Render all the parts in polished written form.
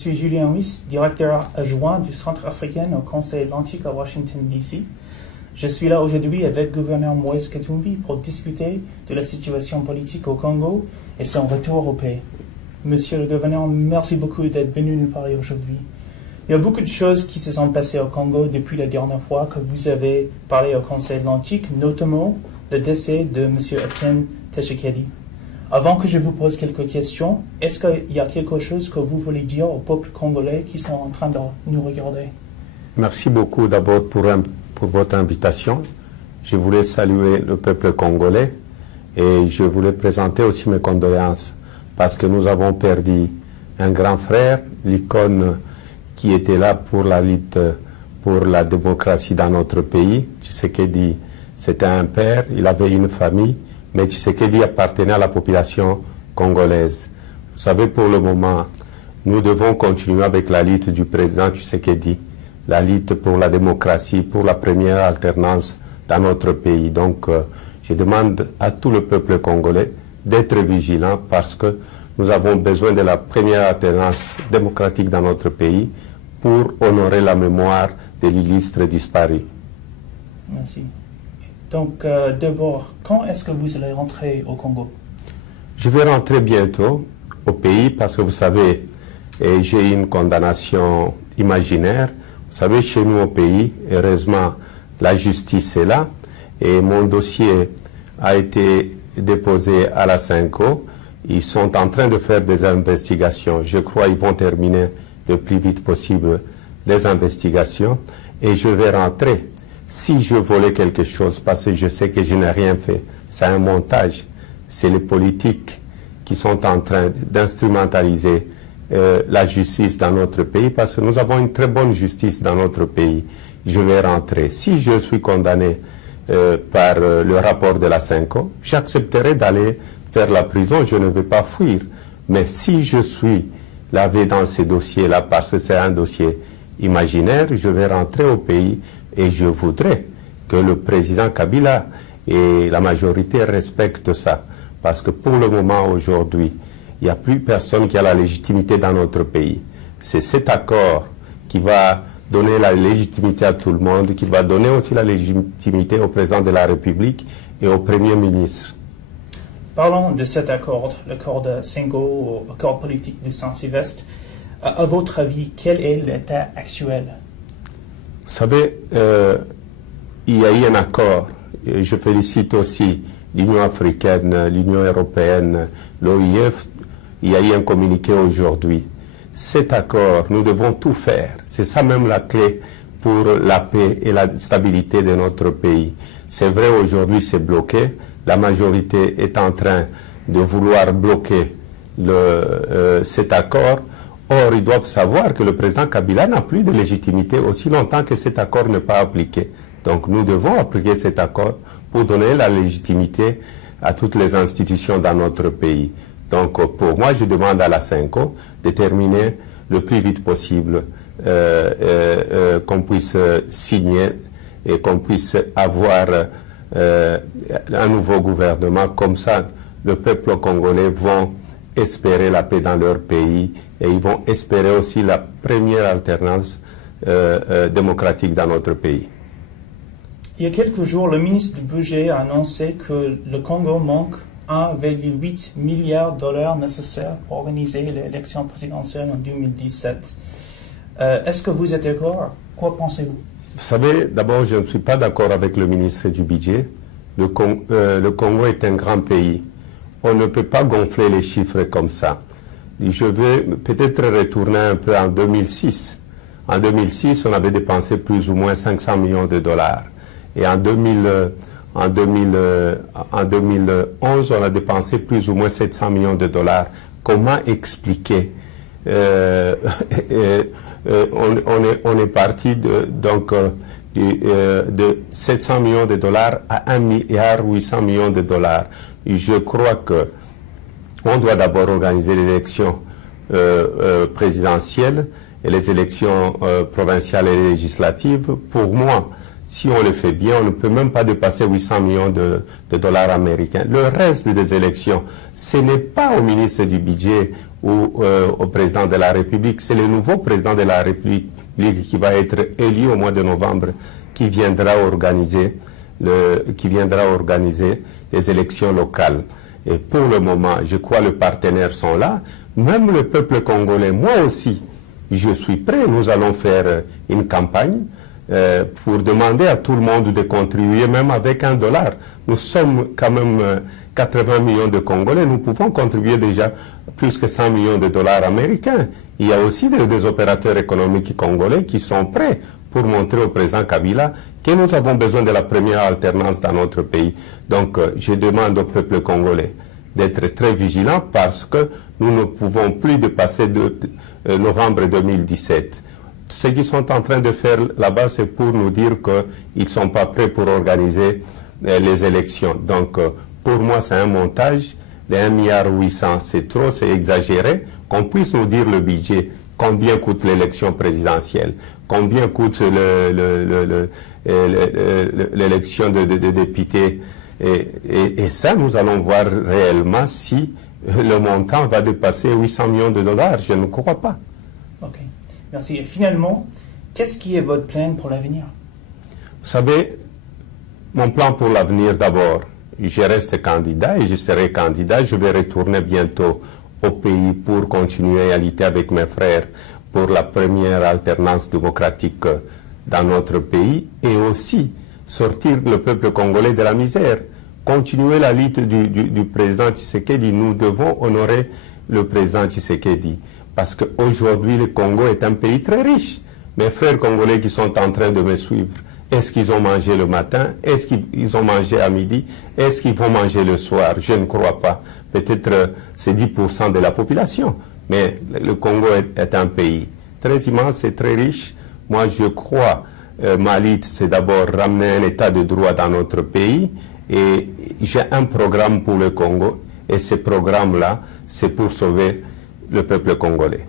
Je suis Julien Wyss, directeur adjoint du Centre africain au Conseil atlantique à Washington, D.C. Je suis là aujourd'hui avec le gouverneur Moïse Katumbi pour discuter de la situation politique au Congo et son retour au pays. Monsieur le gouverneur, merci beaucoup d'être venu nous parler aujourd'hui. Il y a beaucoup de choses qui se sont passées au Congo depuis la dernière fois que vous avez parlé au Conseil atlantique, notamment le décès de Monsieur Etienne Tshisekedi. Avant que je vous pose quelques questions, est-ce qu'il y a quelque chose que vous voulez dire au peuple congolais qui sont en train de nous regarder? Merci beaucoup d'abord pour votre invitation. Je voulais saluer le peuple congolais et je voulais présenter aussi mes condoléances parce que nous avons perdu un grand frère, l'icône qui était là pour la lutte pour la démocratie dans notre pays. Tshisekedi, c'était un père, il avait une famille, mais Tshisekedi appartenait à la population congolaise. Vous savez, pour le moment, nous devons continuer avec la lutte du président Tshisekedi, la lutte pour la démocratie, pour la première alternance dans notre pays. Donc, je demande à tout le peuple congolais d'être vigilant parce que nous avons besoin de la première alternance démocratique dans notre pays pour honorer la mémoire de l'illustre disparu. Merci. Donc, d'abord, quand est-ce que vous allez rentrer au Congo? Je vais rentrer bientôt au pays parce que vous savez, j'ai une condamnation imaginaire. Vous savez, chez nous au pays, heureusement, la justice est là et mon dossier a été déposé à la CENCO. Ils sont en train de faire des investigations. Je crois qu'ils vont terminer le plus vite possible les investigations et je vais rentrer. Si je volais quelque chose, parce que je sais que je n'ai rien fait, c'est un montage. C'est les politiques qui sont en train d'instrumentaliser la justice dans notre pays, parce que nous avons une très bonne justice dans notre pays. Je vais rentrer. Si je suis condamné par le rapport de la CENCO, j'accepterai d'aller faire la prison, je ne vais pas fuir. Mais si je suis lavé dans ces dossiers-là, parce que c'est un dossier imaginaire, je vais rentrer au pays. Et je voudrais que le président Kabila et la majorité respectent ça. Parce que pour le moment, aujourd'hui, il n'y a plus personne qui a la légitimité dans notre pays. C'est cet accord qui va donner la légitimité à tout le monde, qui va donner aussi la légitimité au président de la République et au Premier ministre. Parlons de cet accord, l'accord de CENCO, l'accord politique de Saint-Sylvestre. À votre avis, quel est l'état actuel? Vous savez, il y a eu un accord. Et je félicite aussi l'Union africaine, l'Union européenne, l'OIF. Il y a eu un communiqué aujourd'hui. Cet accord, nous devons tout faire. C'est ça même la clé pour la paix et la stabilité de notre pays. C'est vrai, aujourd'hui, c'est bloqué. La majorité est en train de vouloir bloquer cet accord. Or, ils doivent savoir que le président Kabila n'a plus de légitimité aussi longtemps que cet accord n'est pas appliqué. Donc, nous devons appliquer cet accord pour donner la légitimité à toutes les institutions dans notre pays. Donc, pour moi, je demande à la CENCO de terminer le plus vite possible, qu'on puisse signer et qu'on puisse avoir un nouveau gouvernement. Comme ça, le peuple congolais va espérer la paix dans leur pays et ils vont espérer aussi la première alternance démocratique dans notre pays. Il y a quelques jours, le ministre du Budget a annoncé que le Congo manque 1,8 milliard de dollars nécessaires pour organiser l'élection présidentielle en 2017. Est-ce que vous êtes d'accord? Quoi pensez-vous? Vous savez, d'abord, je ne suis pas d'accord avec le ministre du Budget. Le Congo est un grand pays. On ne peut pas gonfler les chiffres comme ça. Je vais peut-être retourner un peu en 2006. En 2006, on avait dépensé plus ou moins 500 millions de dollars. Et en 2011, on a dépensé plus ou moins 700 millions de dollars. Comment expliquer on est parti de 700 millions de dollars à 1 milliard 800 millions de dollars. Je crois que on doit d'abord organiser l'élection présidentielle et les élections provinciales et législatives. Pour moi, si on le fait bien, on ne peut même pas dépasser 800 millions de dollars américains. Le reste des élections, ce n'est pas au ministre du Budget ou au président de la République. C'est le nouveau président de la République qui va être élu au mois de novembre qui viendra organiser les élections locales. Et pour le moment, je crois que les partenaires sont là. Même le peuple congolais, moi aussi, je suis prêt. Nous allons faire une campagne pour demander à tout le monde de contribuer, même avec $1. Nous sommes quand même 80 millions de Congolais. Nous pouvons contribuer déjà plus que 100 millions de dollars américains. Il y a aussi des opérateurs économiques congolais qui sont prêts pour montrer au président Kabila que nous avons besoin de la première alternance dans notre pays. Donc, je demande au peuple congolais d'être très vigilant parce que nous ne pouvons plus dépasser novembre 2017. Ce qu'ils sont en train de faire là-bas, c'est pour nous dire qu'ils ne sont pas prêts pour organiser les élections. Donc, pour moi, c'est un montage. Les 1,8 milliard, c'est trop, c'est exagéré. Qu'on puisse nous dire le budget, combien coûte l'élection présidentielle, combien coûte l'élection de députés. Et ça, nous allons voir réellement si le montant va dépasser 800 millions de dollars. Je ne crois pas. OK. Merci. Et finalement, qu'est-ce qui est votre plan pour l'avenir? Vous savez, mon plan pour l'avenir, d'abord, je reste candidat et je serai candidat. Je vais retourner bientôt au pays pour continuer à lutter avec mes frères pour la première alternance démocratique dans notre pays et aussi sortir le peuple congolais de la misère. Continuer la lutte du président Tshisekedi. Nous devons honorer le président Tshisekedi. Parce qu'aujourd'hui, le Congo est un pays très riche. Mes frères congolais qui sont en train de me suivre, est-ce qu'ils ont mangé le matin? Est-ce qu'ils ont mangé à midi? Est-ce qu'ils vont manger le soir? Je ne crois pas. Peut-être c'est 10% de la population. Mais le Congo est un pays très immense et très riche. Moi, je crois, ma lutte, c'est d'abord ramener un état de droit dans notre pays. Et j'ai un programme pour le Congo. Et ce programme-là, c'est pour sauver le peuple congolais.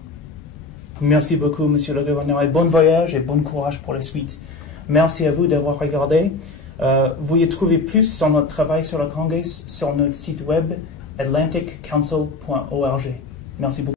Merci beaucoup, Monsieur le Gouverneur, et bon voyage et bon courage pour la suite. Merci à vous d'avoir regardé. Vous y trouvez plus sur notre travail sur le Congo sur notre site web atlanticcouncil.org. Merci beaucoup.